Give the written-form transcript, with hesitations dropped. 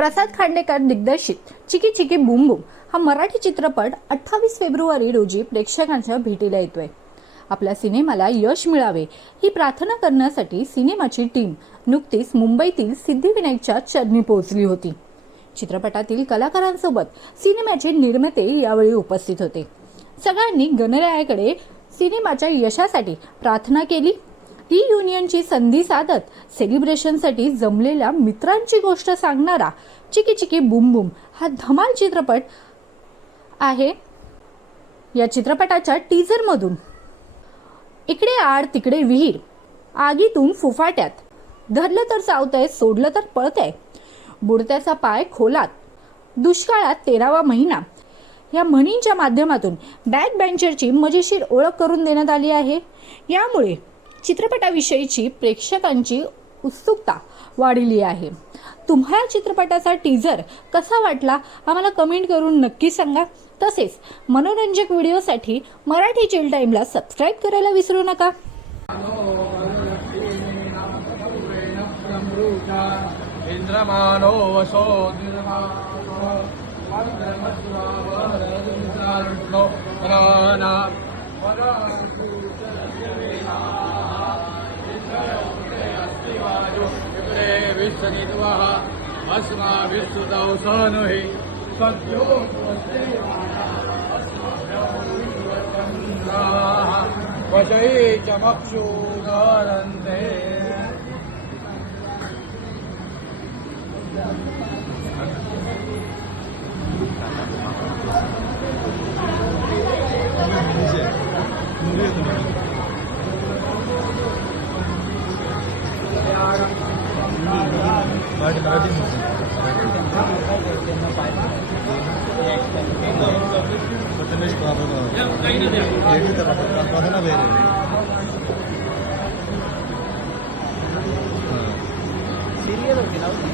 प्रसाद खांडेकर दिग्दर्शित चिकी चिकी boom boom हा मराठी चित्रपट 28 फेब्रुवारी रोजी प्रेक्षकांच्या भेटीला येतोय। आपल्या सिनेमाला यश मिळावे ही प्रार्थना करण्यासाठी सिनेमाची टीम नुकतीच मुंबईतील सिद्धिविनायकच्या चरणी पोहोचली होती। चित्रपटातील कलाकारांसोबत सिनेमाचे निर्माते यावेळी उपस्थित होते। सगळ्यांनी गणरायाकडे सिनेमाच्या यशासाठी प्रार्थना केली। रियुनियनची संधी साधत सेलिब्रेशनसाठी जमलेल्या मित्रांची गोष्ट सांगणारा चिकी चिकी बूम बूम हा धमाल चित्रपट आहे। या चित्रपटाच्या टीजर मधून इकडे आड तिकडे विहीर, आगीतून फुफाट्यात, धरलं तर चावतंय सोडलं तर पळतंय, बुडत्याचा पाय खोलात, दुष्काळात 13वा महिना या म्हणींच्या माध्यमातून बॅक बेंचरची मजेशीर ओळख करून देण्यात आली आहे। यामुळे चित्रपटाविषयीची प्रेक्षकांची उत्सुकता वाढली आहे। तुम्हाला चित्रपटाचा टीजर कसा वाटला आम्हाला कमेंट करून नक्की सांगा। तसेच मनोरंजक व्हिडिओसाठी मराठी चिल टाइमला सबस्क्राइब करायला विसरू नका। सीरियल होती ना